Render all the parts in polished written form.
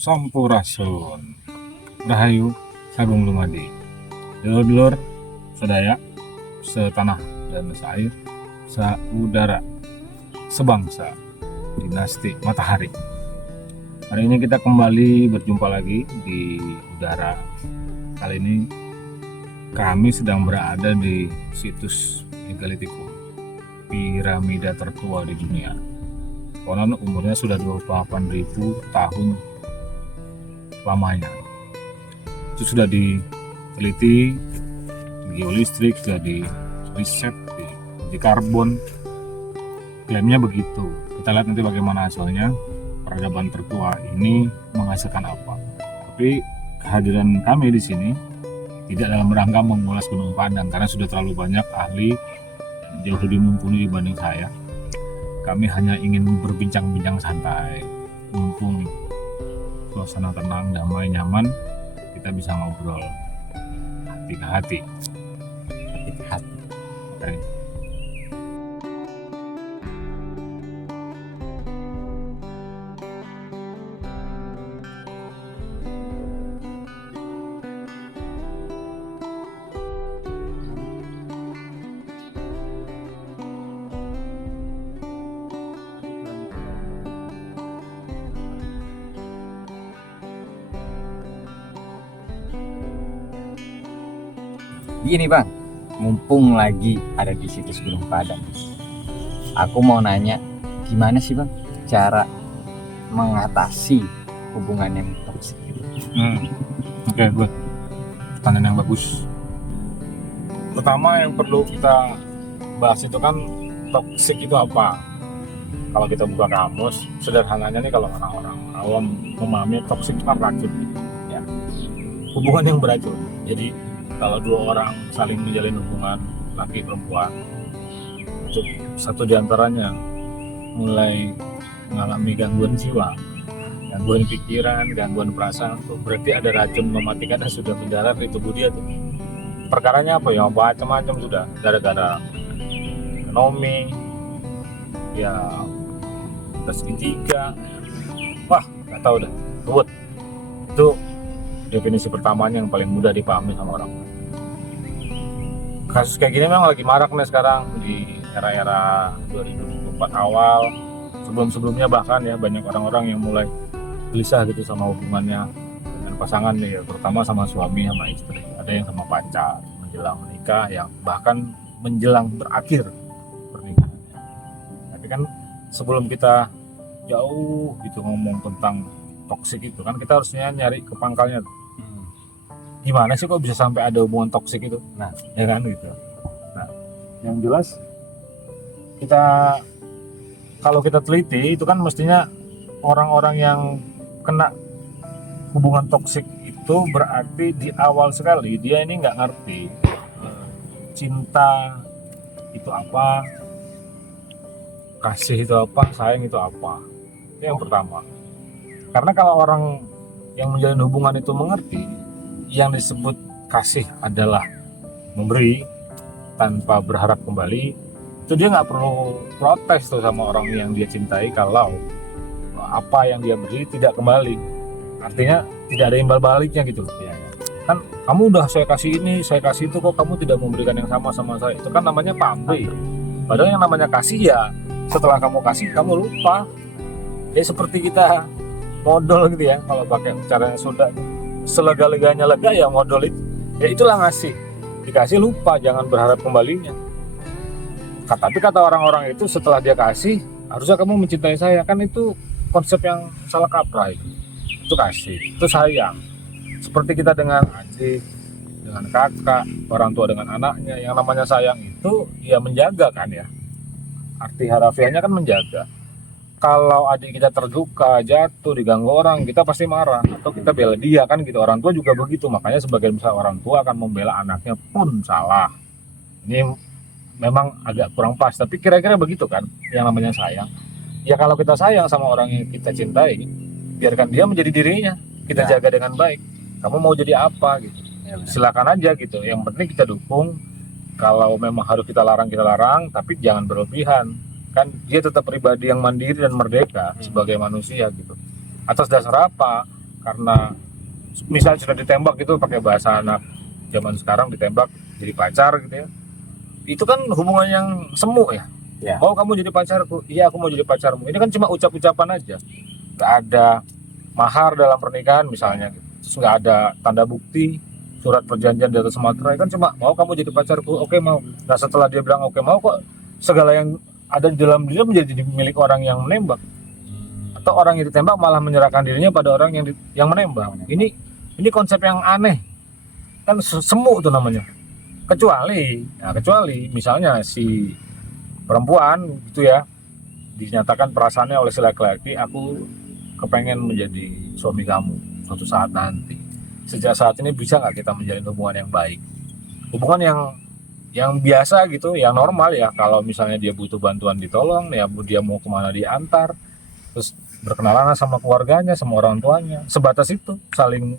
Sampurasun Rahayu Sagung Lumadi, dulur-dulur sedaya, setanah dan seair, saudara, sebangsa, dinasti matahari. Hari ini kita kembali berjumpa lagi di udara. Kali ini kami sedang berada di situs Megalithicum, piramida tertua di dunia. Konon umurnya sudah 28.000 tahun lamanya. Itu sudah diteliti, geolistrik, sudah di riset, di karbon, klaimnya begitu. Kita lihat nanti bagaimana hasilnya. Peradaban tertua ini menghasilkan apa. Tapi kehadiran kami di sini tidak dalam rangka mengulas Gunung Padang, karena sudah terlalu banyak ahli dan jauh lebih mumpuni dibanding saya. Kami hanya ingin berbincang-bincang santai, mumpung suasana tenang, damai, nyaman, kita bisa ngobrol hati ke hati. Oke. Gini bang, mumpung lagi ada di situs Gunung Padang, aku mau nanya, gimana sih bang cara mengatasi hubungan yang toksik gitu? Oke, good. Pertanyaan yang bagus. Pertama yang perlu kita bahas itu kan toksik itu apa. Kalau kita buka kamus, sederhananya nih, kalau orang-orang awam memahami toksik itu kan racun, ya. Hubungan yang beracun. Jadi kalau dua orang saling menjalin hubungan laki perempuan, untuk satu diantaranya mulai mengalami gangguan jiwa, gangguan pikiran, gangguan perasaan, tuh berarti ada racun mematikan yang sudah mendarat di tubuh dia tuh. Perkaranya apa ya? Macam-macam sudah, gara-gara ekonomi, ya segitiga, wah nggak tahu dah, ruwet. Itu definisi pertamanya yang paling mudah dipahami sama orang. Kasus kayak gini memang lagi marak nih sekarang di era-era 2024 awal. Sebelum-sebelumnya bahkan ya banyak orang-orang yang mulai gelisah gitu sama hubungannya dengan pasangan nih, ya, terutama sama suami sama istri. Ada yang sama pacar menjelang menikah, yang bahkan menjelang berakhir pernikahan. Tapi kan sebelum kita jauh gitu ngomong tentang toksik itu, kan kita harusnya nyari ke pangkalnya tuh. Gimana sih kok bisa sampai ada hubungan toksik itu? Nah, ya kan gitu. Nah, yang jelas kalau kita teliti itu kan mestinya orang-orang yang kena hubungan toksik itu berarti di awal sekali dia ini nggak ngerti cinta itu apa, kasih itu apa, sayang itu apa. Itu yang pertama. Karena kalau orang yang menjalin hubungan itu mengerti, yang disebut kasih adalah memberi tanpa berharap kembali, itu dia nggak perlu protes tuh sama orang yang dia cintai kalau apa yang dia beri tidak kembali. Artinya tidak ada imbal baliknya gitu. Ya, kan kamu udah saya kasih ini, saya kasih itu, kok kamu tidak memberikan yang sama saya. Itu kan namanya pamrih. Padahal yang namanya kasih ya setelah kamu kasih kamu lupa. Ya seperti kita modal gitu ya, kalau pakai caranya Sunda, selega-leganya lega ya modal itu. Ya itulah ngasih. Dikasih lupa, jangan berharap kembalinya. Tapi kata orang-orang itu setelah dia kasih, harusnya kamu mencintai saya. Kan itu konsep yang salah kaprah itu. Itu kasih, itu sayang. Seperti kita dengan adik, dengan kakak, orang tua dengan anaknya. Yang namanya sayang itu ya menjaga kan ya. Arti harafiahnya kan menjaga. Kalau adik kita terluka, jatuh, diganggu orang, kita pasti marah atau kita bela dia kan gitu. Orang tua juga begitu. Makanya sebagian besar orang tua akan membela anaknya pun salah. Ini memang agak kurang pas, tapi kira-kira begitu kan yang namanya sayang. Ya kalau kita sayang sama orang yang kita cintai, biarkan dia menjadi dirinya, kita jaga dengan baik. Kamu mau jadi apa gitu, silakan aja gitu. Yang penting kita dukung. Kalau memang harus kita larang, tapi jangan berlebihan. Kan dia tetap pribadi yang mandiri dan merdeka sebagai manusia gitu. Atas dasar apa? karena misalnya sudah ditembak gitu, pakai bahasa anak zaman sekarang, ditembak jadi pacar gitu ya, itu kan hubungan yang semu ya. Ya. Oh kamu jadi pacarku, iya aku mau jadi pacarmu. Ini kan cuma ucap-ucapan aja, nggak ada mahar dalam pernikahan misalnya, terus nggak ada tanda bukti surat perjanjian di atas materai, kan cuma mau kamu jadi pacarku, oke mau. Nah setelah dia bilang oke mau, kok segala yang ada di dalam diri menjadi milik orang yang menembak, atau orang yang ditembak malah menyerahkan dirinya pada orang yang menembak. Ini konsep yang aneh, kan semu itu namanya. Kecuali misalnya si perempuan gitu ya, dinyatakan perasaannya oleh si laki-laki, aku kepengen menjadi suami kamu suatu saat nanti. Sejak saat ini bisa nggak kita menjalin hubungan yang baik, hubungan yang biasa gitu, yang normal ya. Kalau misalnya dia butuh bantuan ditolong ya, dia mau kemana diantar, terus berkenalan sama keluarganya, sama orang tuanya, sebatas itu, saling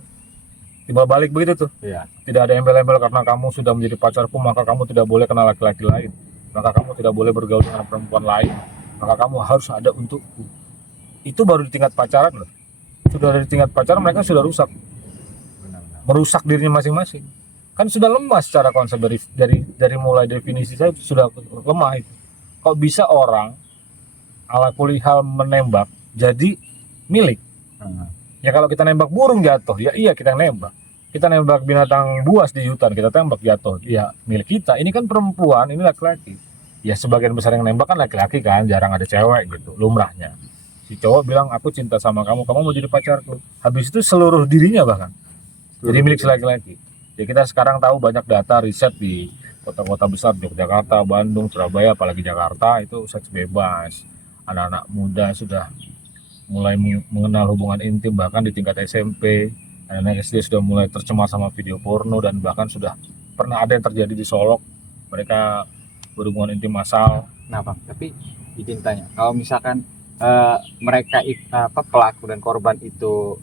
timbal balik begitu tuh. Iya. Tidak ada embel-embel karena kamu sudah menjadi pacarku maka kamu tidak boleh kenal laki-laki lain, maka kamu tidak boleh bergaul dengan perempuan lain, maka kamu harus ada untukku. Itu baru di tingkat pacaran loh. Sudah di tingkat pacaran mereka sudah rusak, merusak dirinya masing-masing. Kan sudah lemah secara konsep, dari mulai definisi saya sudah lemah itu. Kok bisa orang ala kulihal menembak jadi milik? Ya kalau kita nembak burung jatuh, ya iya kita nembak. Kita nembak binatang buas di hutan, kita tembak jatuh, ya milik kita. Ini kan perempuan, ini laki-laki. Ya sebagian besar yang nembak kan laki-laki kan, jarang ada cewek gitu, lumrahnya. Si cowok bilang aku cinta sama kamu, kamu mau jadi pacarku. Habis itu seluruh dirinya bahkan jadi milik si laki-laki. Ya kita sekarang tahu banyak data riset di kota-kota besar, Yogyakarta, Bandung, Surabaya, apalagi Jakarta, itu seks bebas. Anak-anak muda sudah mulai mengenal hubungan intim, bahkan di tingkat SMP. Anak-anak SD sudah mulai tercemar sama video porno, dan bahkan sudah pernah ada yang terjadi di Solok, mereka berhubungan intim massal. Nah Bang, tapi izin tanya, kalau misalkan mereka pelaku dan korban itu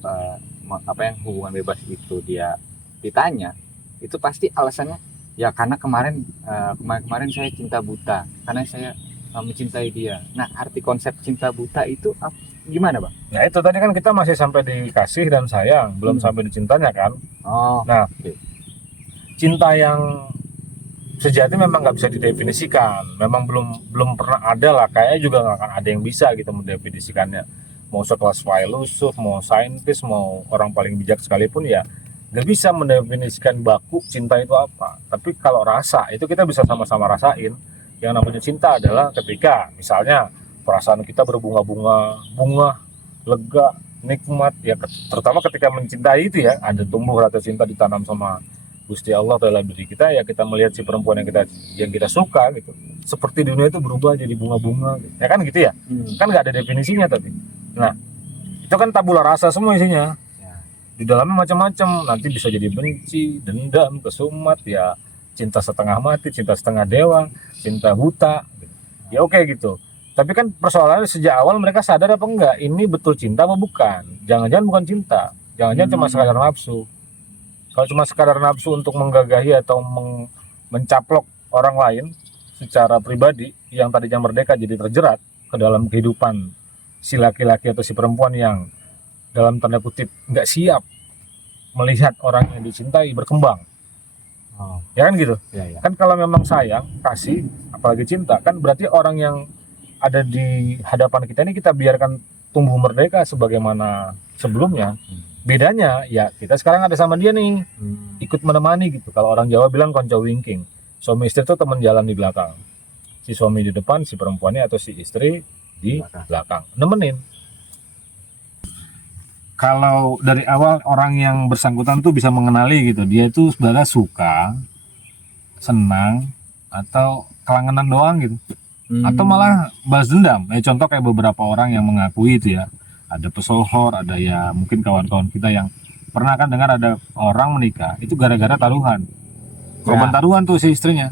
yang hubungan bebas itu dia ditanya, itu pasti alasannya ya karena kemarin saya cinta buta, karena saya mencintai dia. Nah arti konsep cinta buta itu gimana Bang? Nah itu tadi kan kita masih sampai di kasih dan sayang, belum sampai di cintanya kan. Nah cinta yang sejati memang nggak bisa didefinisikan, memang belum pernah ada lah, kayaknya juga nggak akan ada yang bisa gitu mendefinisikannya. Mau sekelas filosof, mau saintis, mau orang paling bijak sekalipun ya nggak bisa mendefinisikan baku cinta itu apa. Tapi kalau rasa itu kita bisa sama-sama rasain. Yang namanya cinta adalah ketika misalnya perasaan kita berbunga-bunga, lega, nikmat ya, terutama ketika mencintai itu ya, ada tumbuh rasa cinta ditanam sama Gusti Allah dalam diri kita, ya kita melihat si perempuan yang kita suka gitu, seperti dunia itu berubah jadi bunga-bunga gitu. Ya kan gitu ya. Kan nggak ada definisinya tapi. Nah itu kan tabula rasa semua isinya. Di dalamnya macam-macam, nanti bisa jadi benci, dendam, kesumat, ya cinta setengah mati, cinta setengah dewa, cinta buta gitu. Ya oke gitu. Tapi kan persoalannya sejak awal mereka sadar apa enggak ini betul cinta apa bukan. Jangan-jangan bukan cinta, jangan-jangan cuma sekadar nafsu. Kalau cuma sekadar nafsu untuk menggagahi atau mencaplok orang lain secara pribadi, yang tadinya merdeka jadi terjerat ke dalam kehidupan si laki-laki atau si perempuan yang dalam tanda kutip nggak siap melihat orang yang dicintai berkembang. Ya kan gitu. Ya. Kan kalau memang sayang, kasih, apalagi cinta, kan berarti orang yang ada di hadapan kita ini kita biarkan tumbuh merdeka sebagaimana sebelumnya. Bedanya ya kita sekarang ada sama dia nih, ikut menemani gitu. Kalau orang Jawa bilang konco winking, suami istri itu teman jalan di belakang, si suami di depan, si perempuannya atau si istri di belakang nemenin. Kalau dari awal orang yang bersangkutan tuh bisa mengenali gitu, dia itu sebenarnya suka, senang, atau kelangenan doang gitu, atau malah balas dendam. Contoh kayak beberapa orang yang mengakui itu ya, ada pesohor, ada ya mungkin kawan-kawan kita yang pernah kan dengar ada orang menikah itu gara-gara taruhan, korban taruhan tuh si istrinya,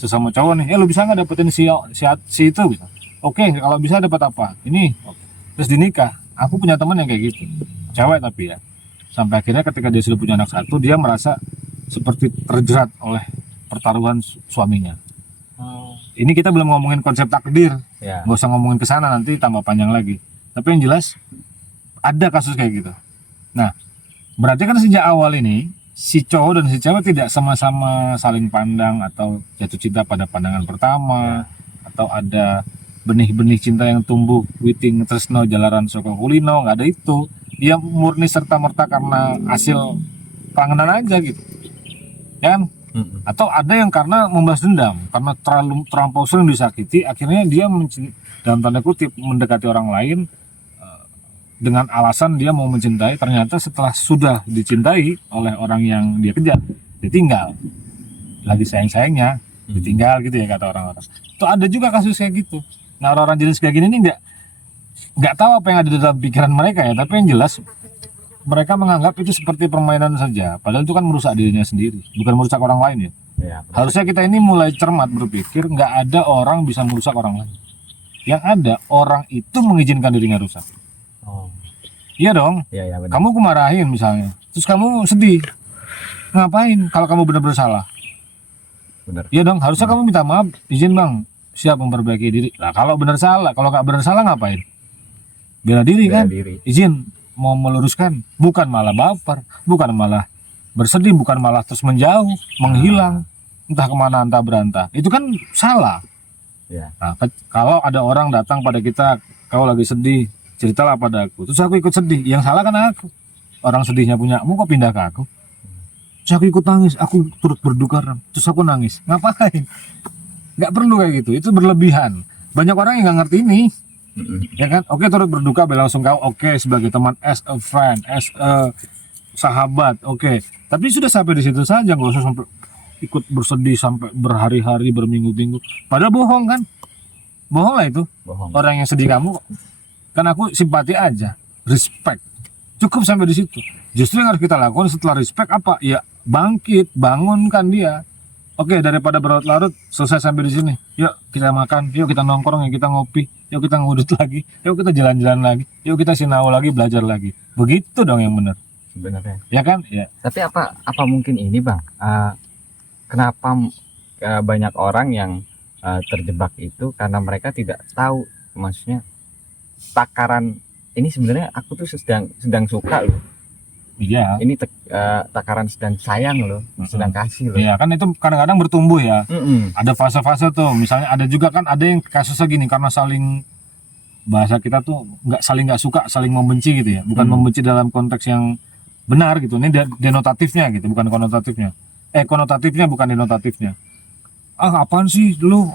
sesama cowok nih, lu bisa nggak dapetin si itu gitu. Oke, kalau bisa dapat apa ini, terus dinikah. Aku punya teman yang kayak gitu, cewek tapi ya, sampai akhirnya ketika dia sudah punya anak satu, dia merasa seperti terjerat oleh pertaruhan suaminya. Ini kita belum ngomongin konsep takdir, nggak usah ngomongin ke sana, nanti tambah panjang lagi. Tapi yang jelas ada kasus kayak gitu. Berarti kan sejak awal ini si cowok dan si cewek tidak sama-sama saling pandang atau jatuh cinta pada pandangan pertama, atau ada benih-benih cinta yang tumbuh witing tresno jalaran saka kulino, nggak ada itu. Dia murni serta merta karena hasil kangenan aja gitu, ya kan? Atau ada yang karena membalas dendam, karena terlampau sering disakiti, akhirnya dia dalam tanda kutip mendekati orang lain dengan alasan dia mau mencintai, ternyata setelah sudah dicintai oleh orang yang dia kejar, ditinggal. Lagi sayang-sayangnya ditinggal gitu ya kata orang-orang. Itu ada juga kasus kayak gitu. Nah, orang-orang jenis kayak gini nih nggak tahu apa yang ada di dalam pikiran mereka ya, tapi yang jelas mereka menganggap itu seperti permainan saja, padahal itu kan merusak dirinya sendiri, bukan merusak orang lain ya. Harusnya kita ini mulai cermat berpikir, nggak ada orang bisa merusak orang lain. Yang ada orang itu mengizinkan dirinya rusak. Iya dong. Iya, benar. Kamu kemarahin misalnya, terus kamu sedih, ngapain? Kalau kamu benar-benar salah, Benar. iya dong. Harusnya kamu minta maaf, izin bang, siap memperbaiki diri. Nah kalau benar salah, kalau nggak benar salah ngapain? Bela diri Bela kan? diri. Izin mau meluruskan, bukan malah baper, bukan malah bersedih, bukan malah terus menjauh, menghilang, entah kemana, entah berantah. Itu kan salah. Ya. Nah, kalau ada orang datang pada kita, kau lagi sedih, ceritalah pada aku, terus aku ikut sedih, yang salah kan aku. Orang sedihnya punya, kok pindah ke aku? Terus aku ikut nangis, aku turut berduka, terus aku nangis, ngapain? Nggak perlu kayak gitu, itu berlebihan. Banyak orang yang nggak ngerti ini. Ya kan, oke, turut berduka bela sungkawa, oke, sebagai teman, as a friend, as a sahabat, oke. Tapi sudah sampai di situ saja, nggak usah sampai ikut bersedih sampai berhari-hari, berminggu-minggu. Padahal bohong kan, bohong lah itu. Bohong. Orang yang sedih kamu, kan aku simpati aja, respect, cukup sampai di situ. Justru yang harus kita lakukan setelah respect apa? Ya bangkit, bangunkan dia. Oke, daripada berlarut-larut, selesai sampai di sini. Yuk kita makan, yuk kita nongkrong, yuk kita ngopi, yuk kita ngudut lagi, yuk kita jalan-jalan lagi, yuk kita sinau lagi, belajar lagi. Begitu dong yang benar. Sebenarnya. Ya kan? Ya. Tapi apa mungkin ini bang? Kenapa banyak orang yang terjebak itu karena mereka tidak tahu, maksudnya takaran ini sebenarnya aku tuh sedang suka loh. Iya. Ini takaran sedang sayang loh, sedang kasih loh. Iya kan, itu kadang-kadang bertumbuh ya. Ada fase-fase tuh. Misalnya ada juga kan, ada yang kasusnya gini karena saling, bahasa kita tuh nggak suka, saling membenci gitu ya. Bukan membenci dalam konteks yang benar gitu. Ini denotatifnya gitu, bukan konotatifnya. Konotatifnya bukan denotatifnya. Apaan sih lu?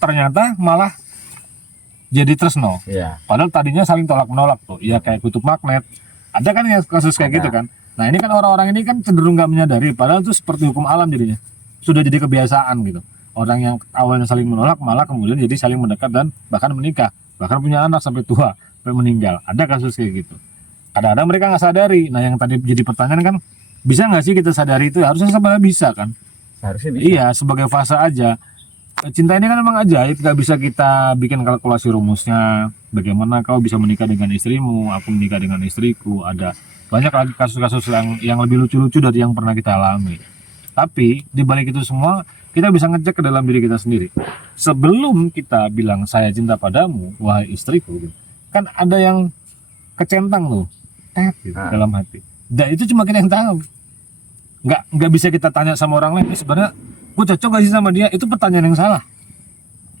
Ternyata malah jadi tresno. Iya. Padahal tadinya saling tolak menolak tuh. Ya kayak kutub magnet. Ada kan yang kasus kayak gitu kan. Nah ini kan orang-orang ini kan cenderung nggak menyadari, padahal itu seperti hukum alam jadinya. Sudah jadi kebiasaan gitu. Orang yang awalnya saling menolak malah kemudian jadi saling mendekat dan bahkan menikah, bahkan punya anak sampai tua, sampai meninggal. Ada kasus kayak gitu. Kadang-kadang mereka nggak sadari. Nah yang tadi jadi pertanyaan kan, bisa nggak sih kita sadari itu? Harusnya sebenarnya bisa kan. Seharusnya bisa. Iya, sebagai fase aja. Cinta ini kan memang ajaib, gak bisa kita bikin kalkulasi rumusnya. Bagaimana kau bisa menikah dengan istrimu, aku menikah dengan istriku. Ada banyak lagi kasus-kasus yang lebih lucu-lucu dari yang pernah kita alami. Tapi di balik itu semua, kita bisa ngecek ke dalam diri kita sendiri. Sebelum kita bilang saya cinta padamu, wahai istriku, kan ada yang kecentang tuh, gitu, dalam hati. Dan itu cuma kita yang tahu. Nggak bisa kita tanya sama orang lain. Sebenarnya gue cocok gak sih sama dia? Itu pertanyaan yang salah.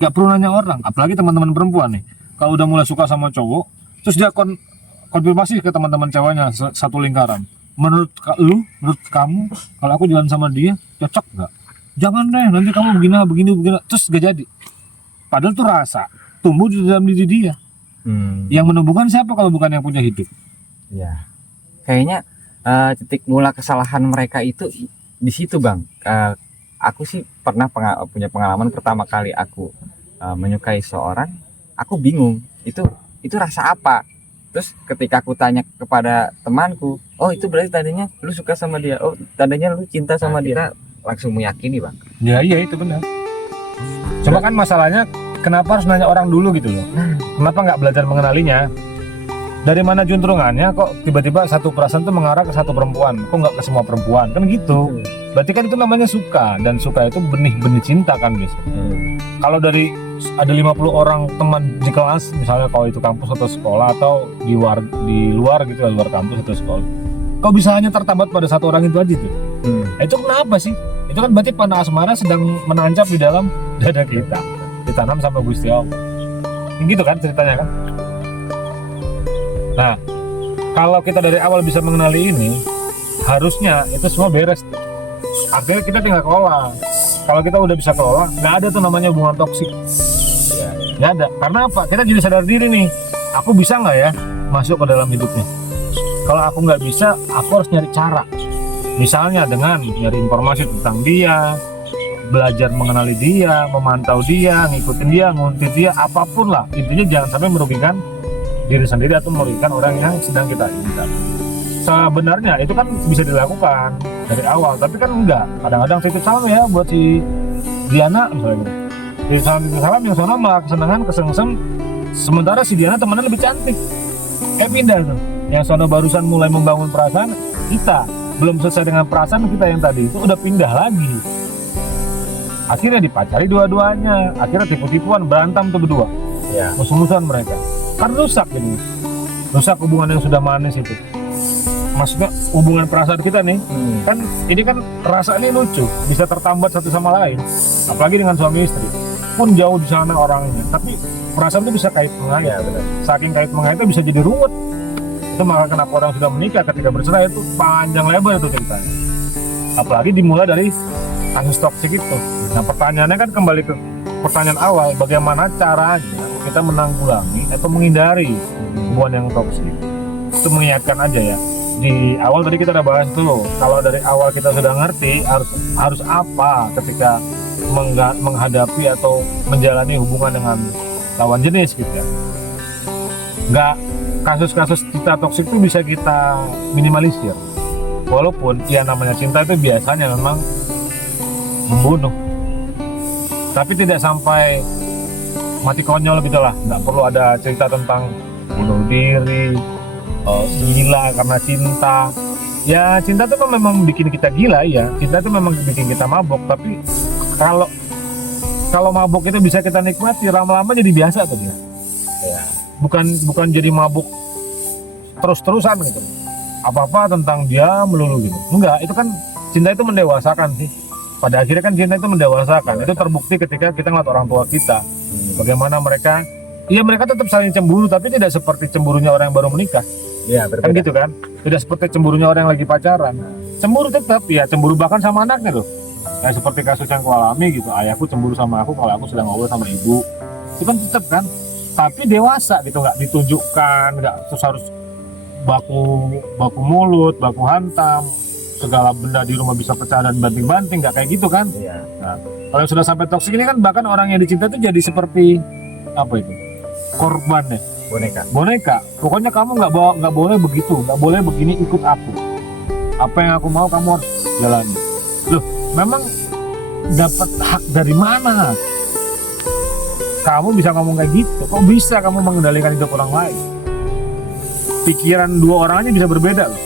Gak perlu nanya orang, apalagi teman-teman perempuan nih. Kalau udah mulai suka sama cowok, terus dia konfirmasi ke teman-teman ceweknya satu lingkaran. Menurut kamu, kalau aku jalan sama dia, cocok gak? Jangan deh, nanti kamu begini, terus gak jadi. Padahal tuh rasa tumbuh di dalam diri dia. Yang menumbuhkan siapa kalau bukan yang punya hidup? Ya, kayaknya titik mula kesalahan mereka itu di situ bang. Aku sih pernah punya pengalaman pertama kali aku menyukai seorang, aku bingung itu rasa apa. Terus ketika aku tanya kepada temanku, oh itu berarti tadinya lu suka sama dia, oh tadinya lu cinta sama dia, langsung meyakini bang. Ya iya itu benar. Cuma kan masalahnya kenapa harus nanya orang dulu gitu loh? Kenapa nggak belajar mengenalinya? Dari mana juntrungannya kok tiba-tiba satu perasaan tuh mengarah ke satu perempuan, kok nggak ke semua perempuan, kan gitu. Berarti kan itu namanya suka, dan suka itu benih-benih cinta kan biasanya. Kalau dari ada 50 orang teman di kelas, misalnya kalau itu kampus atau sekolah atau di luar gitu, luar kampus atau sekolah, kok bisa hanya tertambat pada satu orang itu aja tuh? Itu kenapa sih? Itu kan berarti panah asmara sedang menancap di dalam dada kita, ditanam sama Gusti Allah. Gitu kan ceritanya kan? Nah, kalau kita dari awal bisa mengenali ini, harusnya itu semua beres. Akhirnya kita tinggal kelola. Kalau kita udah bisa kelola, nggak ada tuh namanya hubungan toksik. Nggak ada. Karena apa? Kita jadi sadar diri nih. Aku bisa nggak ya masuk ke dalam hidupnya? Kalau aku nggak bisa, aku harus nyari cara. Misalnya dengan nyari informasi tentang dia, belajar mengenali dia, memantau dia, ngikutin dia, nguntit dia, apapun lah. Intinya jangan sampai merugikan diri sendiri atau merugikan orang yang sedang kita incar. Sebenarnya itu kan bisa dilakukan dari awal, tapi kan enggak. Kadang-kadang titip salam ya buat si Diana misalnya. Titip salam yang sana malah kesenangan, kesengsem. Sementara si Diana temannya lebih cantik. Pindah tuh. Yang sana barusan mulai membangun perasaan, kita belum selesai dengan perasaan kita yang tadi itu udah pindah lagi. Akhirnya dipacari dua-duanya, akhirnya tipu-tipuan, berantem tuh berdua. Ya. Musuh-musuhan mereka. Kan rusak ini. Rusak hubungan yang sudah manis itu. Maksudnya hubungan perasaan kita nih, kan ini kan rasa ini lucu, bisa tertambat satu sama lain. Apalagi dengan suami istri. Pun jauh di sana orangnya, tapi perasaan itu bisa kait mengait. Ya, benar. Saking kait mengaitnya bisa jadi ruwet. Itu maka kenapa orang sudah menikah ketika bercerai itu panjang lebar itu ceritanya. Apalagi dimulai dari kasus toksik itu. Nah pertanyaannya kan kembali ke pertanyaan awal, bagaimana caranya kita menanggulangi atau menghindari hubungan yang toksik. Itu mengingatkan aja ya. Di awal tadi kita udah bahas tuh, kalau dari awal kita sudah ngerti harus apa ketika menghadapi atau menjalani hubungan dengan lawan jenis gitu ya. Nggak, kasus-kasus cinta toksik itu bisa kita minimalisir. Walaupun ya namanya cinta itu biasanya memang membunuh, tapi tidak sampai mati konyol gitu lah. Nggak perlu ada cerita tentang bunuh diri, gila karena cinta. Ya cinta itu memang bikin kita gila ya. Cinta itu memang bikin kita mabok. Tapi kalau mabok itu bisa kita nikmati, lama-lama jadi biasa tuh dia. Ya. Bukan jadi mabuk terus-terusan gitu. Apa-apa tentang dia melulu gitu. Enggak, itu kan cinta itu mendewasakan sih. Pada akhirnya kan cinta itu mendewasakan. Itu terbukti ketika kita ngeliat orang tua kita. Bagaimana mereka tetap saling cemburu, tapi tidak seperti cemburunya orang yang baru menikah. Iya, berbeda. Kan gitu kan? Tidak seperti cemburunya orang yang lagi pacaran. Cemburu tetap, ya cemburu bahkan sama anaknya loh. Ya seperti kasus yang aku alami gitu. Ayahku cemburu sama aku kalau aku sedang ngobrol sama ibu. Itu kan tetap kan? Tapi dewasa gitu, nggak ditunjukkan, nggak terus harus baku mulut, baku hantam, segala benda di rumah bisa pecah dan banting-banting, nggak kayak gitu kan? Iya. Nah, kalau sudah sampai toksik ini kan bahkan orang yang dicinta itu jadi seperti apa itu? Korban ya, boneka. Pokoknya kamu nggak boleh begitu, nggak boleh begini, ikut aku. Apa yang aku mau kamu harus jalani. Loh, memang dapat hak dari mana? Kamu bisa ngomong kayak gitu, kok bisa kamu mengendalikan hidup orang lain? Pikiran dua orang aja bisa berbeda loh.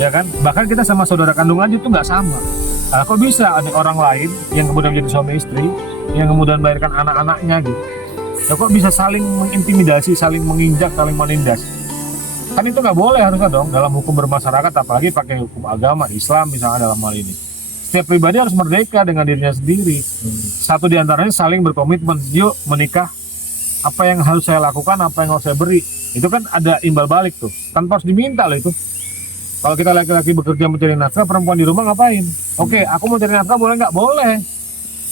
Ya kan? Bahkan kita sama saudara kandung aja tuh nggak sama. Nah, kok bisa ada orang lain yang kemudian jadi suami istri, yang kemudian melahirkan anak-anaknya gitu? Ya kok bisa saling mengintimidasi, saling menginjak, saling menindas? Kan itu nggak boleh harusnya dong dalam hukum bermasyarakat, apalagi pakai hukum agama Islam misalnya dalam hal ini. Setiap pribadi harus merdeka dengan dirinya sendiri. Satu di antaranya saling berkomitmen, yuk menikah. Apa yang harus saya lakukan, apa yang harus saya beri. Itu kan ada imbal balik tuh, tanpa harus diminta loh itu. Kalau kita laki-laki bekerja mencari nafkah, perempuan di rumah ngapain? Oke, aku mau cari nafkah boleh nggak? Boleh.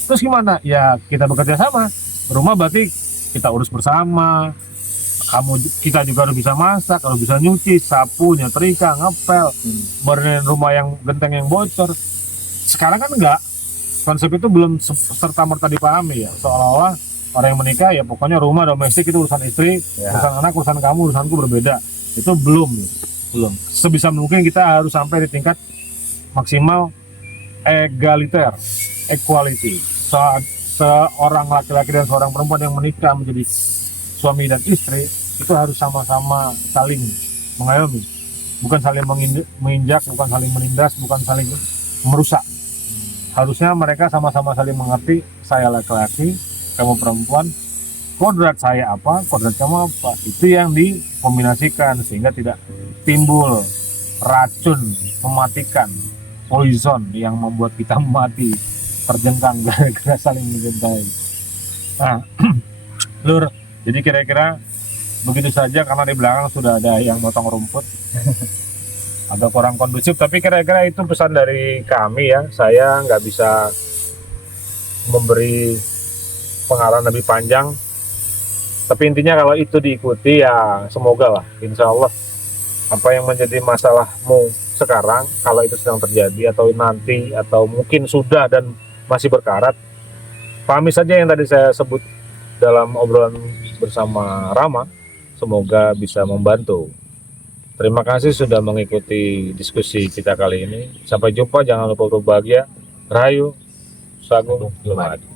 Terus gimana? Ya kita bekerja sama. Rumah berarti kita urus bersama. Kita juga harus bisa masak, harus bisa nyuci, sapu, nyetrika, ngepel, benerin rumah yang genteng yang bocor. Sekarang kan enggak, konsep itu belum serta-merta dipahami ya. Seolah-olah orang yang menikah ya pokoknya rumah domestik itu urusan istri, urusan anak, urusan kamu, urusanku berbeda. Itu belum. Sebisa mungkin kita harus sampai di tingkat maksimal egaliter, equality. Seorang laki-laki dan seorang perempuan yang menikah menjadi suami dan istri itu harus sama-sama saling mengayomi, bukan saling menginjak, bukan saling menindas, bukan saling merusak. Harusnya mereka sama-sama saling mengerti, saya laki-laki, kamu perempuan, kodrat saya apa, kodrat kamu apa, itu yang dikombinasikan sehingga tidak timbul racun mematikan, poison yang membuat kita mati terjengkang gara-gara saling mencintai. Nah, Lur, jadi kira-kira begitu saja karena di belakang sudah ada yang motong rumput. Agak kurang kondusif, tapi kira-kira itu pesan dari kami ya. Saya nggak bisa memberi pengarahan lebih panjang, tapi intinya kalau itu diikuti ya semoga lah, insya Allah apa yang menjadi masalahmu sekarang, kalau itu sedang terjadi atau nanti atau mungkin sudah dan masih berkarat, pahami saja yang tadi saya sebut dalam obrolan bersama Rama, semoga bisa membantu. Terima kasih sudah mengikuti diskusi kita kali ini. Sampai jumpa, jangan lupa berbahagia. Rahayu, Sagung, Lumat.